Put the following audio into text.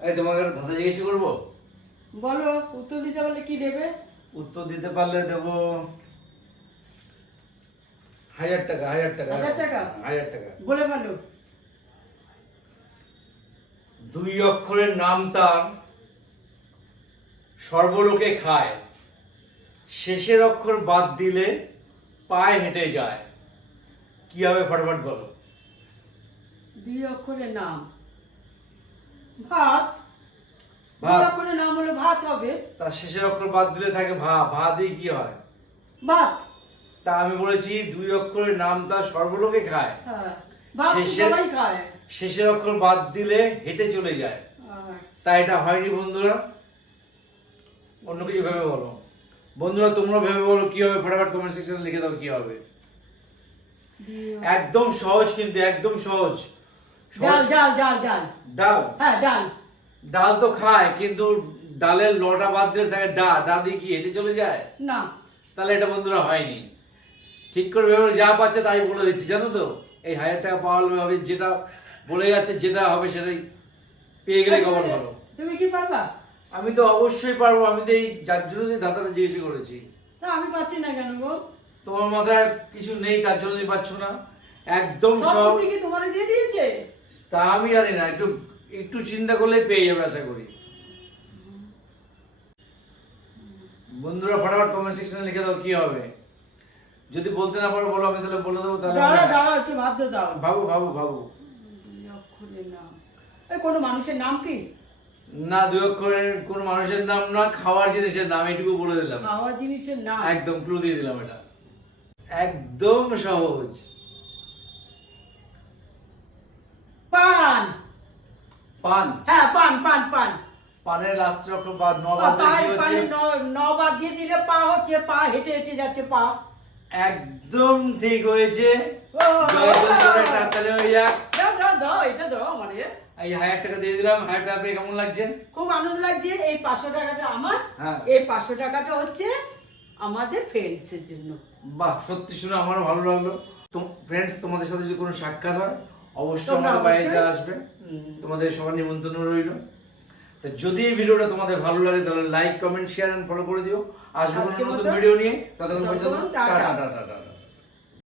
এই তোমাকে একটা ধাঁধা জিজ্ঞেস করব? বলো উত্তর দিতে পারলে কি দেবে? উত্তর দিতে পারলে দেব হাজার টাকা হাজার টাকা। হাজার টাকা? হাজার টাকা। বলে ভালো দুই অক্ষরের নাম তার সর্বলোকে খায়। শেষের অক্ষর বাদ দিলে পায়ে হেঁটে যায়। কি হবে ফটাফট বলো? দুই অক্ষরের নাম। ভাত? ভাত। অক্ষরের নাম হলো ভাত হবে। তার শেষের অক্ষর বাদ দিলে থাকে ভা ভা দিয়ে কি হয়? ভাত। তা আমি বলেছি দুই অক্ষরের নাম তার সর্বলোকে খায়। হ্যাঁ তো শেষের- শেষের অক্ষর বাদ দিলে হেঁটে চলে যায়। আর তা এটা হয়নি বন্ধুরা। অন্য কিছু ভেবে বলো। বন্ধুরা তোমরা ভেবে বলো কি হবে? ফটাফট কমেন্ট সেকশনে লিখে দাও কি হবে। একদম সহজ কিন্তু একদম সহজ। ডাল ডাল ডাল ডাল। ডাল? হ্যাঁ ডাল। ডাল তো খায় কিন্তু ডালের লটা বাদ দিলে থাকে ডা ডা দিয়ে কি হেঁটে চলে যায়? না। তাহলে এটা বন্ধুরা হয়নি। ঠিক করে ভেবে যা পাচ্ছে তাই বলে দিচ্ছি জানো তো? এই হাজার টাকা পাওয়ার হবে যেটা বলে যাচ্ছে যেটা হবে সেটাই পেয়ে গেলে খবর ভালো। তুমি কি পারবা? আমি তো অবশ্যই পারব আমি তো এই যার জন্য দাদাটা জিজ্ঞেস করেছি। তা আমি পাচ্ছি না কেন গো? তোমার মাথায় কিছু নেই তার জন্য পাচ্ছ না। একদম সব কি তোমার দিয়ে দিয়েছে? তা আমি জানি না একটু একটু চিন্তা করলেই পেয়ে যাবে আশা করি। বন্ধুরা ফটাফট কমেন্ট সেকশনে লিখে দাও কি হবে। যদি বলতে না পারো বলো আমি তাহলে বলে দেবো তাহলে দাঁড়া দাঁড়া একটু ভাবতে দাও। ভাবো ভাবো ভাবো। অক্ষরের নাম। এই কোনো মানুষের নাম কি? না দুই অক্ষরের কোন মানুষের নাম না খাওয়ার জিনিসের নাম এটুকু বলে দিলাম। খাওয়া জিনিসের নাম? একদম ক্লু দিয়ে দিলাম এটা। একদম সহজ পান পান। হ্যাঁ পান পান পান। পানের লাস্টের অক্ষর বাদ দিয়ে দিলে পা হচ্ছে পা হেঁটে হেঁটে যাচ্ছে পা। একদম ঠিক হয়েছে। এই হাজার টাকা দিয়ে দিলাম হাজার টাকা পেয়ে কেমন লাগছে? খুব আনন্দ লাগছে এই পাঁচশো টাকাটা আমার। হ্যাঁ। এই পাঁচশো টাকাটা হচ্ছে আমাদের ফ্রেন্ডসের জন্য। বাহ সত্যি শুনে আমারও ভালো লাগল। তো ফ্রেন্ডস তোমাদের সাথে যদি কোনো সাক্ষাৎ হয় অবশ্যই আমাদের বাড়িতে আসবে। তোমাদের সবার নিমন্ত্রণ রইল। তা যদি এই ভিডিওটা তোমাদের ভালো লাগে তাহলে like comment share and follow করে দিও। আজকের নতুন ভিডিও নিয়ে। ততক্ষণ পর্যন্ত। Tata tata tata.